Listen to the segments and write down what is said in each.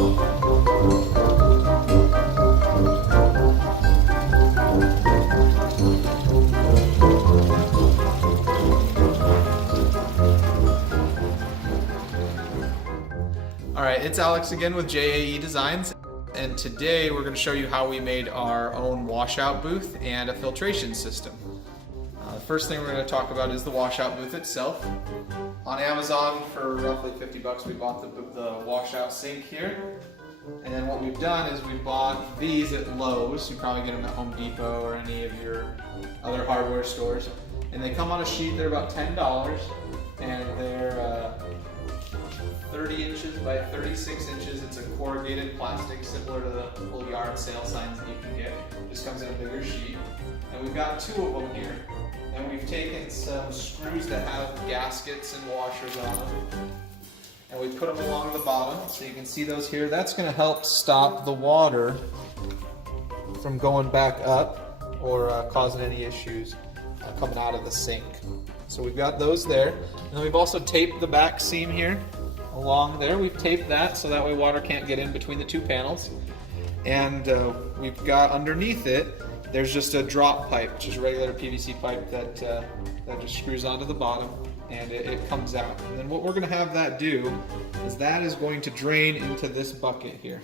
Alright, it's Alex again with JAE Designs, and today we're going to show you how we made our own washout booth and a filtration system. The first thing we're going to talk about is the washout booth itself. On Amazon for roughly 50 bucks we bought the washout sink here. And then what we've done is we bought these at Lowe's. You probably get them at Home Depot or any of your other hardware stores. And they come on a sheet, they're about $10, and they're 30 inches by 36 inches. It's a corrugated plastic similar to the little yard sale signs that you can get. It just comes in a bigger sheet. And we've got two of them here. And we've taken some screws that have gaskets and washers on them. And we put them along the bottom, so you can see those here. That's going to help stop the water from going back up or causing any issues coming out of the sink. So we've got those there. And then we've also taped the back seam here along there. We've taped that so that way water can't get in between the two panels. And we've got underneath it, there's just a drop pipe, which is a regular PVC pipe that just screws onto the bottom, and it comes out. And then what we're going to have that do is that is going to drain into this bucket here.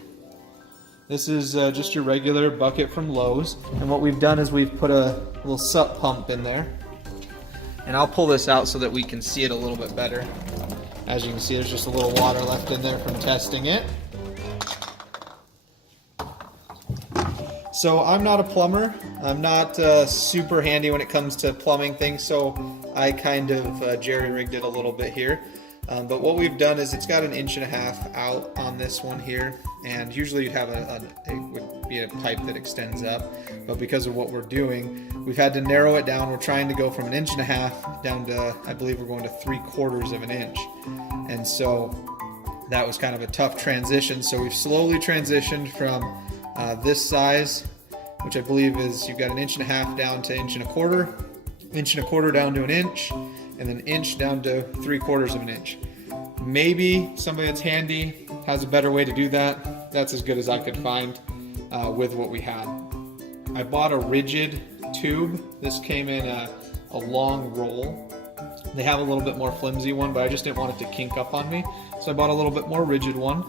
This is just your regular bucket from Lowe's, and what we've done is we've put a little sup pump in there. And I'll pull this out so that we can see it a little bit better. As you can see, there's just a little water left in there from testing it. So I'm not a plumber. I'm not super handy when it comes to plumbing things, so I kind of jerry-rigged it a little bit here. But what we've done is it's got 1.5 inches out on this one here, and usually you'd have it would be a pipe that extends up, but because of what we're doing, we've had to narrow it down. We're trying to go from 1.5 inches down to, I believe we're going to 3/4 of an inch, and so that was kind of a tough transition. So we've slowly transitioned from this size, which I believe is you've got 1.5 inches down to 1.25 inches, 1.25 inches down to 1 inch, and then 1 inch down to 3/4 of an inch. Maybe somebody that's handy has a better way to do that. That's as good as I could find with what we had. I bought a rigid tube. This came in a long roll. They have a little bit more flimsy one, but I just didn't want it to kink up on me, so I bought a little bit more rigid one.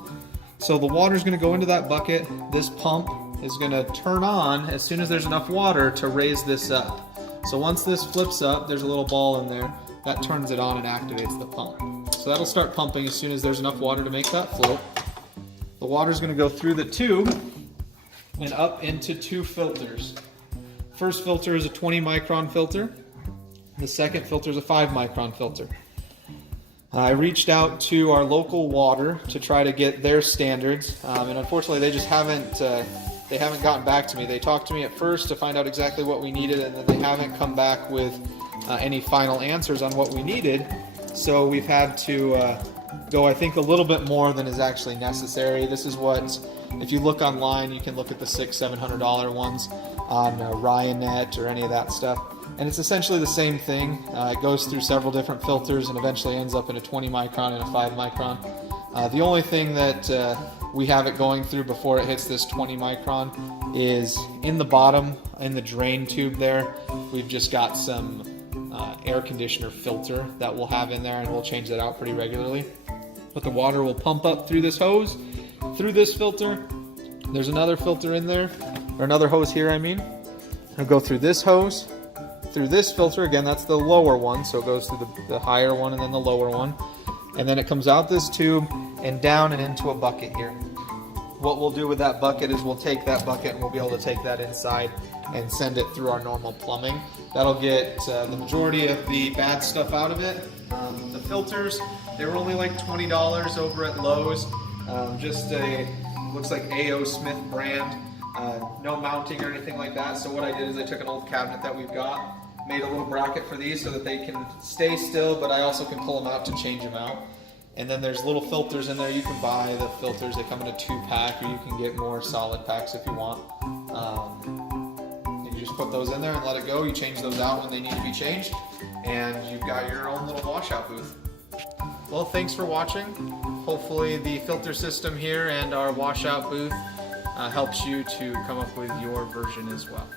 So the water is going to go into that bucket. This pump is going to turn on as soon as there's enough water to raise this up. So once this flips up, there's a little ball in there that turns it on and activates the pump. So that'll start pumping as soon as there's enough water to make that float. The water is going to go through the tube and up into two filters. First filter is a 20 micron filter. The second filter is a 5 micron filter. I reached out to our local water to try to get their standards, and unfortunately they just haven't gotten back to me. They talked to me at first to find out exactly what we needed, and then they haven't come back with any final answers on what we needed. So we've had to go, I think, a little bit more than is actually necessary. This is what, if you look online, you can look at the $600-700 ones on Ryonet or any of that stuff. And it's essentially the same thing. It goes through several different filters and eventually ends up in a 20 micron and a 5 micron. The only thing that we have it going through before it hits this 20 micron is in the bottom, in the drain tube there, we've just got some air conditioner filter that we'll have in there, and we'll change that out pretty regularly. But the water will pump up through this hose, through this filter. There's another filter in there, or another hose here, I mean. It'll go through this hose, through this filter. Again, that's the lower one, so it goes through the higher one and then the lower one. And then it comes out this tube and down and into a bucket here. What we'll do with that bucket is we'll take that bucket and we'll be able to take that inside and send it through our normal plumbing. That'll get the majority of the bad stuff out of it. The filters, they were only like $20 over at Lowe's. Just a, looks like A.O. Smith brand. No mounting or anything like that. So what I did is I took an old cabinet that we've got, made a little bracket for these so that they can stay still, but I also can pull them out to change them out. And then there's little filters in there. You can buy the filters. They come in a 2-pack, or you can get more solid packs if you want. You just put those in there and let it go. You change those out when they need to be changed, and you've got your own little washout booth. Well, thanks for watching. hopefully the filter system here and our washout booth helps you to come up with your version as well.